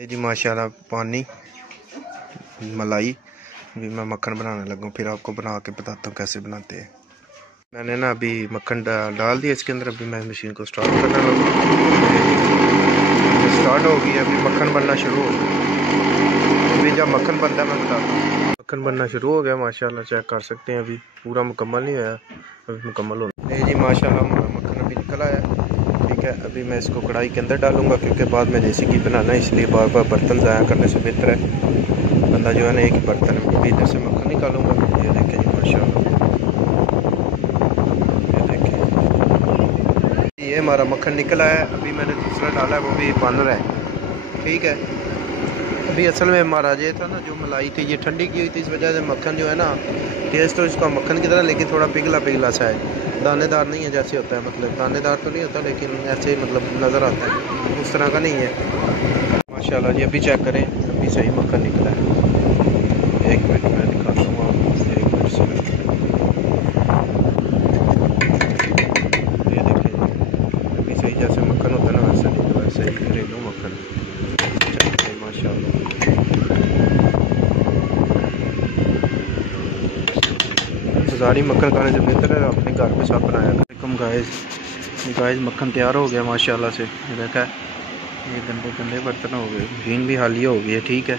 जी माशाल्लाह पानी मलाई अभी मैं मक्खन बनाने लगा हूँ, फिर आपको बना के बताता हूँ कैसे बनाते हैं। मैंने ना अभी मक्खन डाल दिया इसके अंदर। अभी मैं मशीन को स्टार्ट करने लगा। स्टार्ट हो गई, अभी मक्खन बनना शुरू हो गया। अभी जब मक्खन बनता है मैं बताता हूँ। मक्खन बनना शुरू हो गया माशाल्लाह, चेक कर सकते हैं। अभी पूरा मुकम्मल नहीं होया, अभी मुकम्मल होना है। जी माशाल्लाह मक्खन अभी निकल आया। ठीक है, अभी मैं इसको कढ़ाई के अंदर डालूंगा क्योंकि बाद में देसी घी बनाना है, इसलिए बार बार बर्तन ज़ाया करने से बेहतर है बंदा जो है ना एक ही बर्तन में इधर से मक्खन निकालूंगा। ये देखें जी माशाल्लाह, ये देखें ये हमारा मक्खन निकल आया। अभी मैंने दूसरा डाला है, वो भी बन रहा है। ठीक है, अभी असल में हमारा ये था ना, जो मलाई थी ये ठंडी की हुई थी, इस वजह से मक्खन जो है ना टेस्ट तो इसका मक्खन की तरह, लेकिन थोड़ा पिघला पिघला सा है, दानेदार नहीं है जैसे होता है। मतलब दानेदार तो नहीं होता, लेकिन ऐसे मतलब नज़र आता है, उस तरह का नहीं है माशाल्लाह जी। अभी चेक करें, अभी सही मक्खन निकला है। एक मिनट मैं दिखाता हूँ आपको, एक मिनट से। ये देखिए, अभी सही जैसे मक्खन होता है ना वैसे निकला, सही घरेलू मक्खन माशाल्लाह। बाजारी मक्खन खाने से बेहतर है अपने घर पे साफ बनाया कम। गाइस मक्खन तैयार हो गया माशाल्लाह से। देखा ये गंदे गंदे बर्तन हो गए, मशीन भी हालिया हो गई है। ठीक है,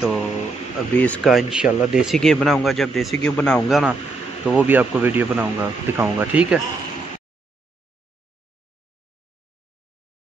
तो अभी इसका इंशाल्लाह देसी घी बनाऊंगा। जब देसी घी बनाऊंगा ना तो वो भी आपको वीडियो बनाऊंगा, दिखाऊंगा। ठीक है।